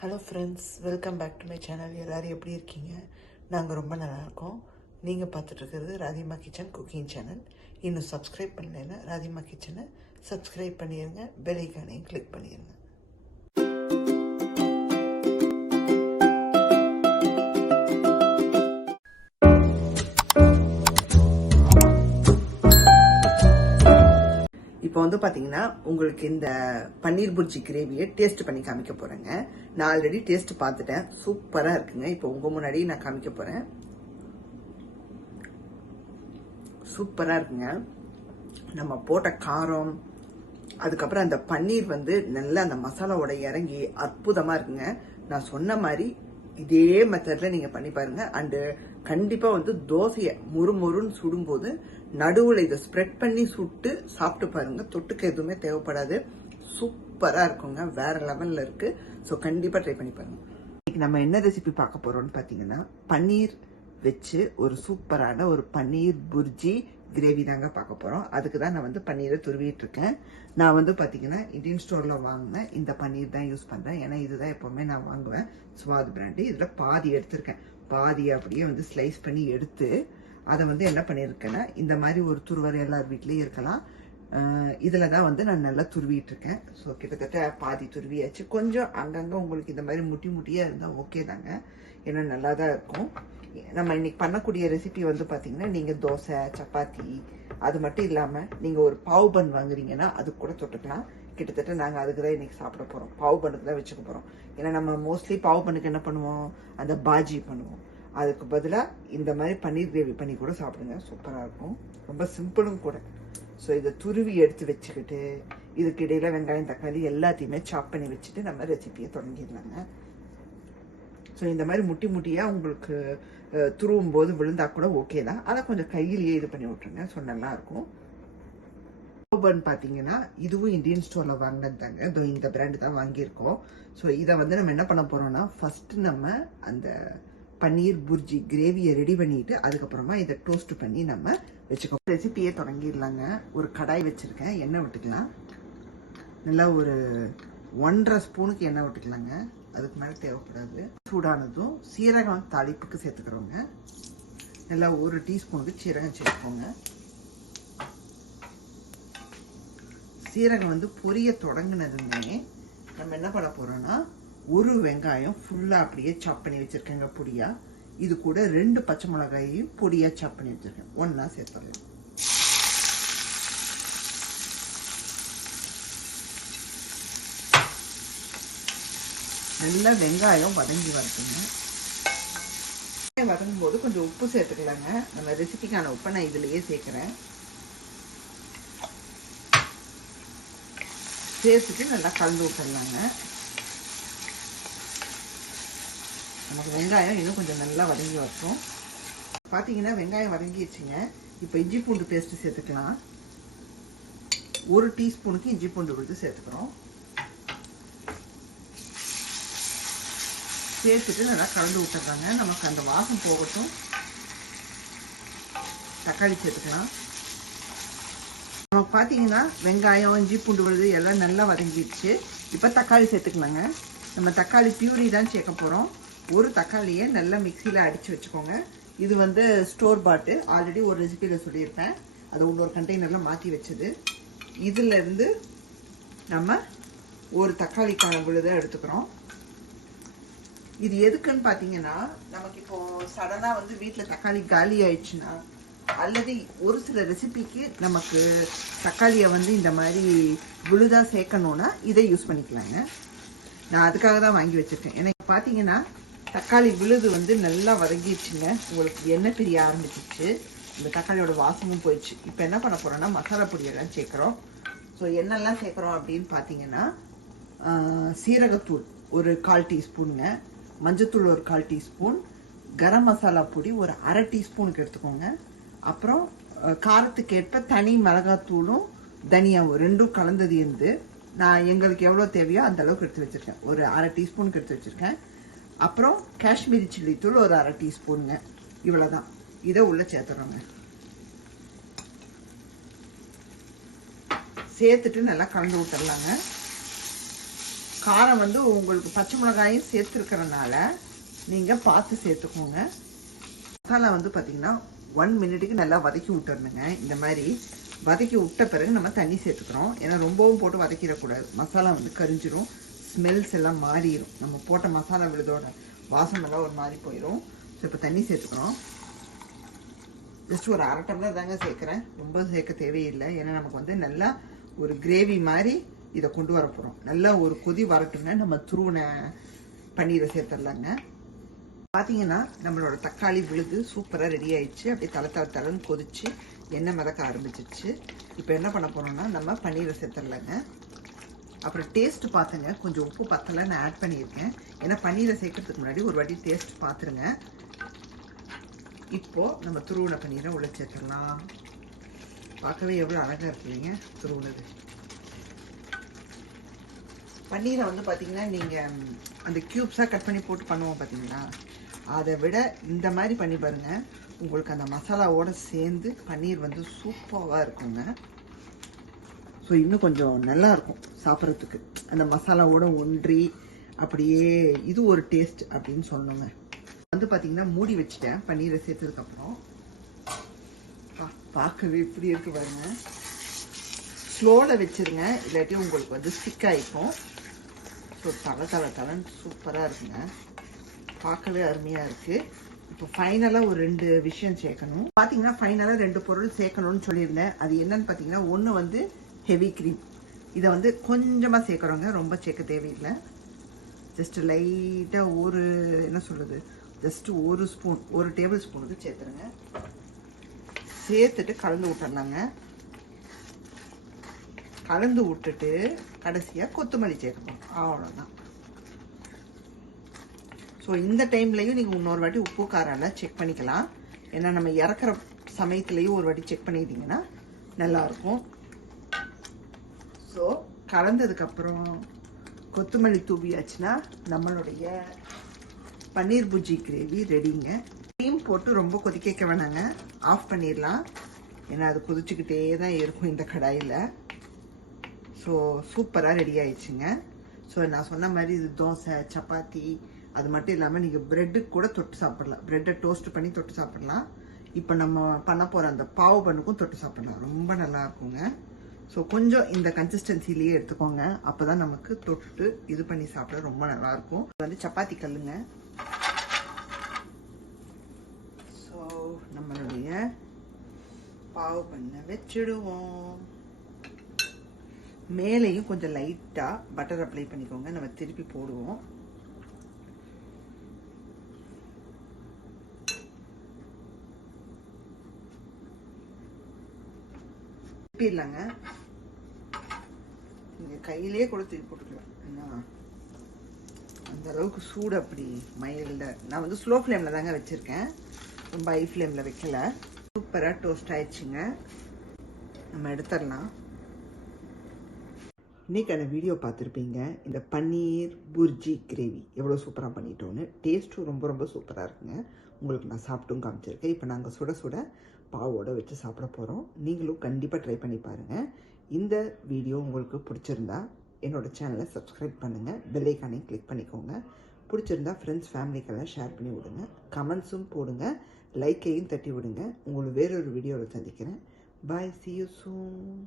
Hello friends, welcome back to my channel. எல்லோரும் எப்படி இருக்கீங்க? நாங்கள் ரொம்ப நல்லாயிருக்கோம். நீங்கள் பார்த்துட்ருக்கிறது ராதிமா கிச்சன் குக்கிங் சேனல். இன்னும் சப்ஸ்கிரைப் பண்ணலைன்னா ராதிமா கிச்சனை சப்ஸ்கிரைப் பண்ணிடுங்க, பெல் ஐகானையும் கிளிக் பண்ணிடுங்க. இப்போ வந்து பார்த்தீங்கன்னா உங்களுக்கு இந்த பன்னீர் புர்ஜி கிரேவியை டேஸ்ட் பண்ணி காமிக்க போகிறேங்க. நான் ஆல்ரெடி டேஸ்ட் பார்த்துட்டேன், சூப்பராக இருக்குங்க. இப்போ உங்கள் முன்னாடி நான் காமிக்க போகிறேன். சூப்பராக இருக்குங்க. நம்ம போட்ட காரம், அதுக்கப்புறம் அந்த பன்னீர் வந்து நல்லா அந்த மசாலாவோட இறங்கி அற்புதமாக இருக்குங்க. நான் சொன்ன மாதிரி இதே மெத்தட்ல நீங்க பண்ணி பாருங்க. அண்டு கண்டிப்பா வந்து தோசையை முறுமுறுன்னு சுடும்போது நடுவில் இதை ஸ்ப்ரெட் பண்ணி சுட்டு சாப்பிட்டு பாருங்க. தொட்டுக்க எதுவுமே தேவைப்படாது. சூப்பரா இருக்குங்க, வேற லெவல்ல இருக்கு. ஸோ கண்டிப்பா ட்ரை பண்ணி பாருங்க. இன்னைக்கு நம்ம என்ன ரெசிபி பார்க்க போறோம்னு பாத்தீங்கன்னா, பன்னீர் வச்சு ஒரு சூப்பரான ஒரு பன்னீர் புர்ஜி கிரேவி தாங்க பார்க்க போறோம். அதுக்கு தான் நான் வந்து பன்னீரை துருவிட்டு இருக்கேன். நான் வந்து பாத்தீங்கன்னா இந்தியன் ஸ்டோர்ல வாங்கின இந்த பன்னீர் தான் யூஸ் பண்றேன். ஏன்னா இதுதான் எப்பவுமே நான் வாங்குவேன், சுவாத் பிராண்டு. இதுல பாதி எடுத்திருக்கேன். பாதி அப்படியே வந்து ஸ்லைஸ் பண்ணி எடுத்து அதை வந்து என்ன பண்ணியிருக்கேன்னா, இந்த மாதிரி ஒரு துருவரை எல்லார் வீட்லயும் இருக்கலாம். இதுல தான் வந்து நான் நல்லா துருவிட்டு இருக்கேன். ஸோ கிட்டத்தட்ட பாதி துருவியாச்சு. கொஞ்சம் அங்கங்க உங்களுக்கு இந்த மாதிரி முட்டி முட்டியா இருந்தா ஓகே தாங்க, ஏன்னா நல்லா தான் இருக்கும். நம்ம இன்னைக்கு பண்ணக்கூடிய ரெசிபி வந்து பாத்தீங்கன்னா, நீங்க தோசை, சப்பாத்தி, அது மட்டும் இல்லாம நீங்க ஒரு பாவ் பன் வாங்குறீங்கன்னா அது கூட தொட்டுக்கலாம். கிட்டத்தட்ட நாங்க அதுக்கு தான் இன்னைக்கு சாப்பிட போறோம். பாவ் பண்ணுக்கு தான் வச்சுக்க போறோம். ஏன்னா நம்ம மோஸ்ட்லி பாவ் பண்ணுக்கு என்ன பண்ணுவோம், அந்த பாஜி பண்ணுவோம். அதுக்கு பதிலா இந்த மாதிரி பன்னீர் கிரேவி பண்ணி கூட சாப்பிடுங்க, சூப்பரா இருக்கும். ரொம்ப சிம்பிளும் கூட. ஸோ இதை துருவி எடுத்து வச்சுக்கிட்டு இதுக்கு இடையில வெங்காயம், தக்காளி எல்லாத்தையுமே சாப் பண்ணி வச்சுட்டு நம்ம ரெசிபியை தொடங்கிடலாங்க. ஸோ இந்த மாதிரி முட்டி முட்டியாக உங்களுக்கு துருவும் போது விழுந்தா கூட ஓகே தான். அதை கொஞ்சம் கையிலேயே இது பண்ணி விட்டுருங்க. ஸோ நல்லா இருக்கும். பன் பார்த்தீங்கன்னா இதுவும் இந்தியன் ஸ்டோரில் வாங்கினது தாங்க. இதோ இந்த பிராண்டு தான் வாங்கியிருக்கோம். ஸோ இதை வந்து நம்ம என்ன பண்ண போறோம்னா, ஃபர்ஸ்ட் நம்ம அந்த பன்னீர் புர்ஜி கிரேவியை ரெடி பண்ணிட்டு அதுக்கப்புறமா இதை டோஸ்ட் பண்ணி நம்ம வச்சுக்கோ. ரெசிபியே தொடங்கிடலாங்க. ஒரு கடாய் வச்சிருக்கேன், எண்ணெய் விட்டுக்கலாம். நல்லா ஒரு 1.5 ஸ்பூனுக்கு எண்ணெய் விட்டுக்கலாங்க. அதுக்கு மேலே தேவைப்படாது. சூடானதும் சீரகம் தாளிப்புக்கு சேர்த்துக்கிறோங்க. நல்லா 1 டீஸ்பூனுக்கு சீரகம் சேர்த்துக்கோங்க. சீரகம் வந்து பொரிய தொடங்கினதுமே நம்ம என்ன பண்ண போறோம்னா, ஒரு வெங்காயம் ஃபுல்லா அப்படியே சாப் பண்ணி வச்சிருக்கேங்க பொடியா. இது கூட 2 பச்சை மிளகாயையும் பொடியா சாப் பண்ணி வச்சிருக்கேன். ஒன்னா சேர்த்துடலாம். நல்லா வெங்காயம் வதங்கி வரட்டுங்க. வதங்கும் போது கொஞ்சம் உப்பு சேர்த்துக்கலாங்க. நம்ம ரெசிபிக்கான உப்பை நான் இதுலயே சேர்க்கிறேன். சேர்த்துட்டு நல்லா கலந்து விட்டுடலாங்க. நமக்கு வெங்காயம் இன்னும் கொஞ்சம் நல்லா வதங்கி வரட்டும். பார்த்தீங்கன்னா வெங்காயம் வதங்கிடுச்சுங்க. இப்போ இஞ்சி பூண்டு பேஸ்ட் சேர்த்துக்கலாம். 1 டீஸ்பூனுக்கு இஞ்சி பூண்டு விழுது சேர்த்துக்கிறோம். சேர்த்துட்டு நல்லா கலந்து விட்டுறாங்க. நமக்கு அந்த வாசம் போகட்டும். தக்காளி சேர்த்துக்கலாம். நமக்கு பார்த்தீங்கன்னா வெங்காயம், இஞ்சி பூண்டு விழுது எல்லாம் நல்லா வதங்கிடுச்சு. இப்போ தக்காளி சேர்த்துக்கலாங்க. நம்ம தக்காளி பியூரி தான் சேர்க்க போகிறோம். ஒரு தக்காளியை நல்லா மிக்சியில் அடித்து வச்சுக்கோங்க. இது வந்து ஸ்டோர் பாட்டு, ஆல்ரெடி ஒரு ரெசிபியில் சொல்லியிருப்பேன். அது இன்னொரு கண்டெய்னரில் மாற்றி வச்சது. இதிலேருந்து நம்ம ஒரு தக்காளிக்கான விழுதை எடுத்துக்கிறோம். இது எதுக்குன்னு பார்த்தீங்கன்னா, நமக்கு இப்போ சடனாக வந்து வீட்டில் தக்காளி காலி ஆயிடுச்சுன்னா, அல்லது ஒரு சில ரெசிபிக்கு நமக்கு தக்காளியை வந்து இந்த மாதிரி விழுதா சேர்க்கணும்னா இதை யூஸ் பண்ணிக்கலாங்க. நான் அதுக்காக தான் வாங்கி வச்சிருக்கேன். எனக்கு பார்த்தீங்கன்னா தக்காளி விழுது வந்து நல்லா வதங்கிடுச்சுங்க. உங்களுக்கு எண்ணெய் பிரிய ஆரம்பிச்சிச்சு. இந்த தக்காளியோட வாசமும் போயிடுச்சு. இப்போ என்ன பண்ண போறோம்னா, மசாலா பொடியெல்லாம் சேர்க்குறோம். ஸோ என்னெல்லாம் சேர்க்குறோம் அப்படின்னு பார்த்தீங்கன்னா, சீரகத்தூள் ஒரு 1/4 டீஸ்பூனுங்க, மஞ்சத்தூள் ஒரு 1/4 டீஸ்பூன், கரம் மசாலா பொடி ஒரு 1/2 டீஸ்பூனுக்கு எடுத்துக்கோங்க. அப்புறம் காரத்துக்கேற்ப தனி மிளகாத்தூளும் தனியாவும் 2ம் கலந்தது இருந்து நான் எங்களுக்கு எவ்வளோ தேவையோ அந்த அளவுக்கு எடுத்து வச்சிருக்கேன். ஒரு 1/2 டீஸ்பூனுக்கு எடுத்து வச்சிருக்கேன். அப்புறம் காஷ்மீரி சில்லி தூள் ஒரு 1/2 டீஸ்பூனுங்க. இவ்வளோதான். இதை உள்ள சேர்த்துறோங்க. சேர்த்துட்டு நல்லா கலந்து விட்டுடலாங்க. காரம் வந்து உங்களுக்கு பச்சை மிளகாயும் சேர்த்துருக்கிறனால நீங்கள் பார்த்து சேர்த்துக்கோங்க. மசாலா வந்து பார்த்தீங்கன்னா 1 மினிட்டுக்கு நல்லா வதக்கி விட்டுறணுங்க. இந்த மாதிரி வதக்கி விட்ட பிறகு நம்ம தண்ணி சேர்த்துக்கிறோம். ஏன்னா ரொம்பவும் போட்டு வதக்கிடக்கூடாது, மசாலா வந்து கரிஞ்சிரும், ஸ்மெல்ஸ் எல்லாம் மாறிடும். நம்ம போட்ட மசாலா விழுதோட வாசம் எல்லாம் ஒரு மாதிரி போயிடும். ஸோ இப்போ தண்ணி சேர்த்துக்கிறோம். ஜஸ்ட் ஒரு 1/2 டம்ளர் தாங்க சேர்க்குறேன், ரொம்ப சேர்க்க தேவையில்லை. ஏன்னா நமக்கு வந்து நல்லா ஒரு கிரேவி மாதிரி இதை கொண்டு வர போகிறோம். நல்லா ஒரு கொதி வரட்டுங்க, நம்ம துருவின பன்னீரை சேர்த்துடலாங்க. பார்த்தீங்கன்னா நம்மளோட தக்காளி விழுது சூப்பராக ரெடி ஆயிடுச்சு. அப்படியே தலைன்னு கொதிச்சு எண்ணெய் மிதக்க ஆரம்பிச்சிருச்சு. இப்போ என்ன பண்ண போகிறோம்னா நம்ம பன்னீரை சேர்த்துடலாங்க. அப்புறம் டேஸ்ட் பார்த்துங்க, கொஞ்சம் உப்பு பத்தலை நான் ஆட் பண்ணியிருக்கேன். ஏன்னா பன்னீரை சேர்க்கறதுக்கு முன்னாடி ஒரு வாட்டி டேஸ்ட் பார்த்துருங்க. இப்போது நம்ம துருவின பன்னீரை உள்ள சேர்த்துடலாம். பார்க்கவே எவ்வளோ அழகாக இருக்குங்க துருவுனது. பன்னீரை வந்து பார்த்தீங்கன்னா நீங்கள் அந்த க்யூப்ஸாக கட் பண்ணி போட்டு பண்ணுவோம் பார்த்தீங்களா, அதை விட இந்த மாதிரி பண்ணி பாருங்கள். உங்களுக்கு அந்த மசாலாவோடு சேர்ந்து பன்னீர் வந்து சூப்பராக இருக்குங்க. ஸோ இன்னும் கொஞ்சம் நல்லா இருக்கும் சாப்பிட்றதுக்கு, அந்த மசாலாவோட ஒன்றி அப்படியே இது ஒரு டேஸ்ட் அப்படின்னு சொன்னோங்க. வந்து பார்த்தீங்கன்னா மூடி வச்சுட்டேன் பன்னீரை சேர்த்ததுக்கப்புறம். பார்க்கவே இப்படி இருக்கு பாருங்க. ஸ்லோவில் வச்சுருங்க, இல்லாட்டி உங்களுக்கு வந்து ஸ்டிக் ஆகிக்கும். ஸோ தலைன்னு சூப்பராக இருக்குங்க, பார்க்கவே அருமையாக இருக்குது. இப்போ ஃபைனலாக ஒரு 2 விஷயம் சேர்க்கணும். பார்த்தீங்கன்னா ஃபைனலாக 2 பொருள் சேர்க்கணும்னு சொல்லியிருந்தேன். அது என்னன்னு பார்த்தீங்கன்னா, ஒன்று வந்து ஹெவி க்ரீம். இதை வந்து கொஞ்சமாக சேர்க்குறோங்க, ரொம்ப சேர்க்க தேவையில்லை. ஜஸ்ட் லைட்டாக ஒரு என்ன சொல்கிறது, ஜஸ்ட் 1 ஸ்பூன், 1 டேபிள் ஸ்பூன் வந்து சேர்த்துருங்க. சேர்த்துட்டு கலந்து விட்டுறலாங்க. கலந்து விட்டுட்டு கடைசியாக கொத்தமல்லி சேர்க்கணும், அவ்வளோதான். ஸோ இந்த டைம்லையும் நீங்கள் இன்னொரு வாட்டி உப்பு காரெல்லாம் செக் பண்ணிக்கலாம். ஏன்னா நம்ம இறக்குற சமயத்துலேயும் ஒரு வாட்டி செக் பண்ணிட்டீங்கன்னா நல்லாயிருக்கும். ஸோ கலந்ததுக்கப்புறம் கொத்தமல்லி தூவியாச்சுன்னா நம்மளுடைய பன்னீர் புஜ்ஜி கிரேவி ரெடிங்க. க்ரீம் போட்டு ரொம்ப கொதிக்க வேணாங்க, ஆஃப் பண்ணிடலாம். ஏன்னா அது கொதிச்சுக்கிட்டே தான் இருக்கும் இந்த கடாயில். ஸோ சூப்பராக ரெடி ஆயிடுச்சுங்க. ஸோ நான் சொன்ன மாதிரி இது தோசை, சப்பாத்தி, அது மட்டும் இல்லாமல் நீங்கள் ப்ரெட்டுக்கு கூட தொட்டு சாப்பிடலாம். ப்ரெட்டை டோஸ்ட் பண்ணி தொட்டு சாப்பிடலாம். இப்போ நம்ம பண்ண போகிற அந்த பாவு பண்ணுக்கும் தொட்டு சாப்பிடலாம், ரொம்ப நல்லா இருக்குங்க. ஸோ கொஞ்சம் இந்த கன்சிஸ்டன்சிலேயே எடுத்துக்கோங்க, அப்போ தான் நமக்கு தொட்டு இது பண்ணி சாப்பிட ரொம்ப நல்லாயிருக்கும். இது வந்து சப்பாத்தி கல்லுங்க. ஸோ நம்மளுடைய பாவு பண்ண வச்சுடுவோம். மேலேயும் கொஞ்சம் லைட்டாக பட்டர் அப்ளை பண்ணிக்கோங்க, நம்ம திருப்பி போடுவோம். இல்லைங்க, நீங்கள் கையிலே கூட தூக்கி போட்டுக்கலாம். ஏன்னா அந்த அளவுக்கு சூடு அப்படி மைல்டாக. நான் வந்து ஸ்லோ ஃப்ளேமில் தாங்க வச்சுருக்கேன், ரொம்ப ஹை ஃப்ளேமில் வைக்கல. சூப்பராக டோஸ்ட் ஆயிடுச்சுங்க, நம்ம எடுத்துடலாம். இன்றைக்கான வீடியோ பார்த்துருப்பீங்க, இந்த பன்னீர் புர்ஜி கிரேவி எவ்வளோ சூப்பராக பண்ணிட்டோன்னு. டேஸ்ட்டும் ரொம்ப ரொம்ப சூப்பராக இருக்குங்க. உங்களுக்கு நான் சாப்பிட்டும் காமிச்சிருக்கேன். இப்போ நாங்கள் சுட சுட பாவோடு வச்சு சாப்பிட போகிறோம். நீங்களும் கண்டிப்பாக ட்ரை பண்ணி பாருங்கள். இந்த வீடியோ உங்களுக்கு பிடிச்சிருந்தா என்னோடய சேனலை சப்ஸ்கிரைப் பண்ணுங்கள், பெல் ஐக்கானையும் கிளிக் பண்ணிக்கோங்க. பிடிச்சிருந்தா ஃப்ரெண்ட்ஸ் ஃபேமிலிக்கெல்லாம் ஷேர் பண்ணி விடுங்க, கமெண்ட்ஸும் போடுங்க, லைக்கையும் தட்டி விடுங்க. உங்களை வேறொரு வீடியோவில் சந்திக்கிறேன். பாய், see you soon.